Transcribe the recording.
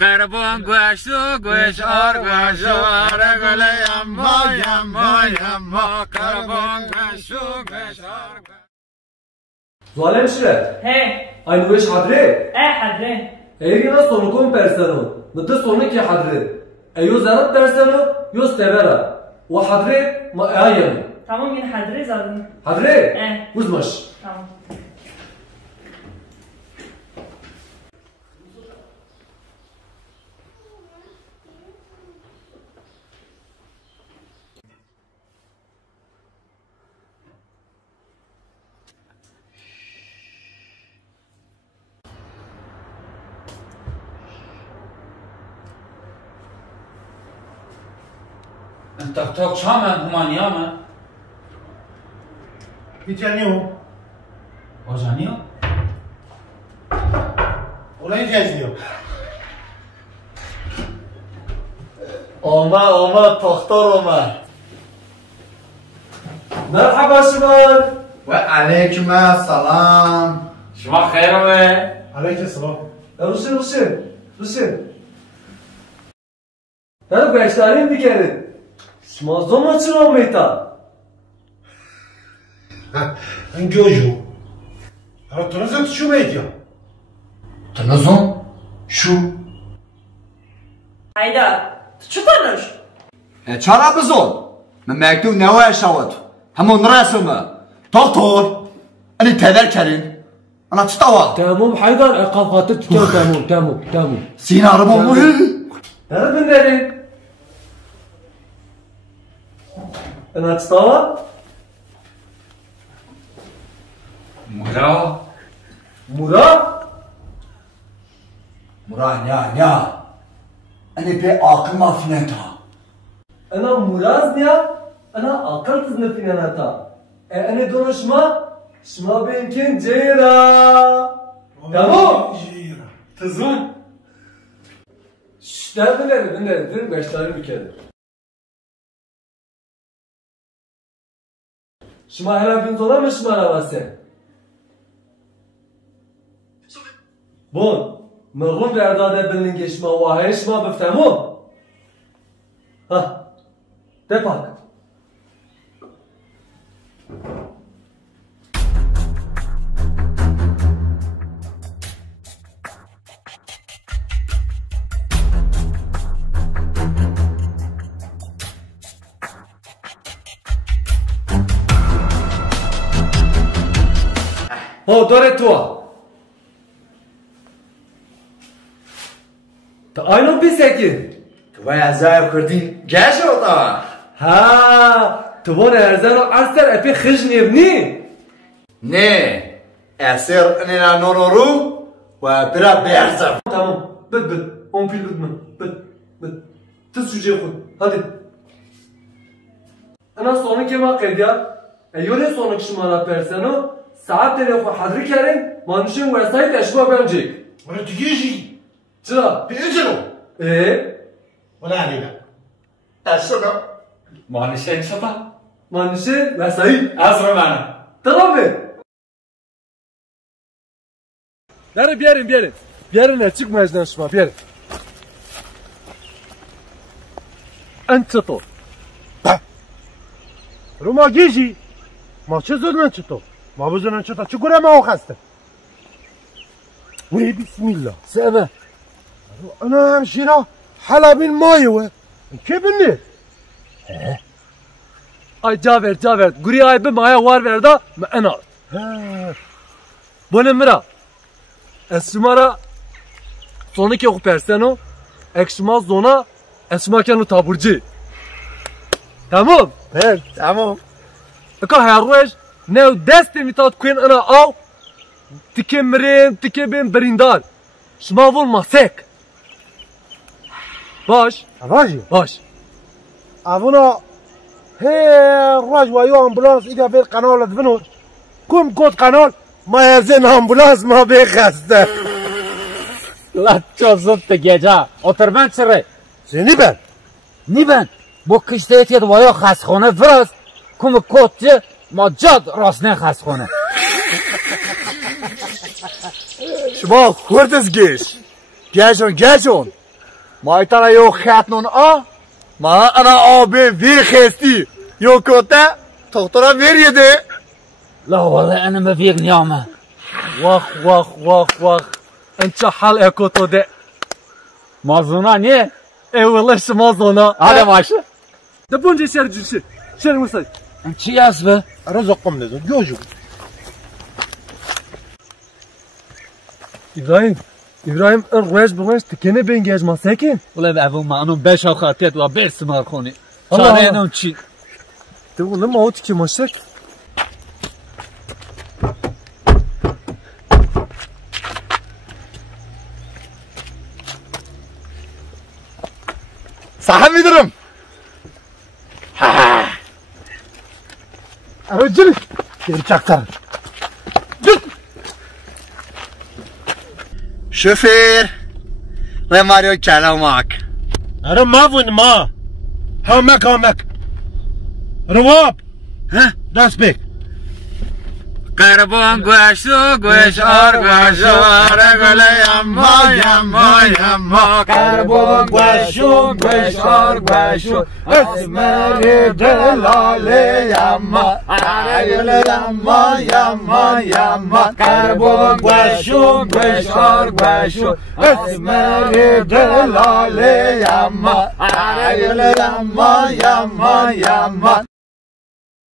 قربان گوشتو گوشار گوشار گله یما یما یما قربان گوشتو گوشار ظالم شره هه aynı beş hadre hadre eğer yana sonu kom persano nıdı sonu ki hadre eyo zarat persano yo stevera ve hadre ma ayem tamam yine hadre zaten hadre uzmaş tamam انت تاك شامن همان ياما بيتانيو وجانيو ولا يجازيو اومد تختار اومد merhaba şuman وعليكم السلام شما خير وي عليك السلام Rüşin ben beşlerim dikerim şmazom açıram meyta انجوجو أنا تنزلت شو بيتي تنظم شو Haydar چی konuş چرا بزود من مكتوب نوع شوت همون رسمه دكتور انا تذر كريم انا تطوع tamam Haydar eqaf hatır tüken tamam سينا ربو nerede binderin ana çıtava مرا Murat مران يا انا بي عاقل ما فينتا ana Muraz ya ana akıl tızını finanata ana donuşma şma benkin ceyra tamam تزون nerede binderin beşlerim bir kere şma hele bin dolar mı şma arabası بون من غون برداده بلنگش ما واهش ما بفتمو ها دپاک ها داره تو تا aynı piseki. ويا زايب كردين جاش وطا Ha, tuvon erzano arser epi khijnevni. ني اسير اننا نورورو وبرا بيرزم Tamam, bit. 10 pil bitme. Bit. Tız sujet khud. Hadi. Ana sonu kema qedya. Eyole sonu kishmara persano saat telefon hadri kerin manuşun website eşba bencek. ولا تجيجي Çıra. بيجلو ولا علينا اشنو ما نشين شطا Manuşun website. أزر معنا Tamam mı? Nerede bir yerin? Bir yerin çıkmayacağız şuna bir yerin. Ençto. روما جيجي ما چه زدن چطور ما بزنن چطور چه گره ما خسته وي بسم الله Sebe. انا همشيرا حلبين مايوه كيف بني Ay Caver. Guri ay be maya var verda me enart. Bone mira. Esmara sonraki oku perseno. Eksma zona esma kenu taburci. Tamam. هل تمام Eka her ruj ne deste mitat kuen ana al. Tike ben berindar. Şma vol masek. Baş. راجي ابونا هي الراج ويو امبولانس اذا في القناه دفنور كم كود قناه ما يزن امبولانس ما بيخسته La çok zıttı gece. Otur ben çırı. سيني بن Ni ben? Bu kışta etiyat vaya khaskhone vraz. Kumu kotçı ma cad rasne khaskhone. شما خورد از گیش گیشون مایتانا یو خاتنون ما انا آبی ویر خستی یو کتا تخترا ویر یده لا والله انا ما فيك نعمة. واخ انت حال اكوتو ده مازونا نيه؟ اي والله شمازونا هذا ماشي. ده بونجي شر جلسي شر مساي انت شي اسبه؟ رزقكم لازم جوجو İbrahim روش تكني بينجاج ما ساكن والله بعفو ما انو بيش خاطيت وبيرس مارخوني. الله. شاري انو تشي. تقول لما هو تكي مشك صح میدرم رجل يرجعك شوفير ماريو كلامك أنا ما فون ما همك رواب ها داس بيك قربان گوشو گوشار گوشار گله یما قربان گوشو گوشار گوشو اسمر دلاله یما گله یما قربان گوشو گوشار گوشو اسمر دلاله یما گله یما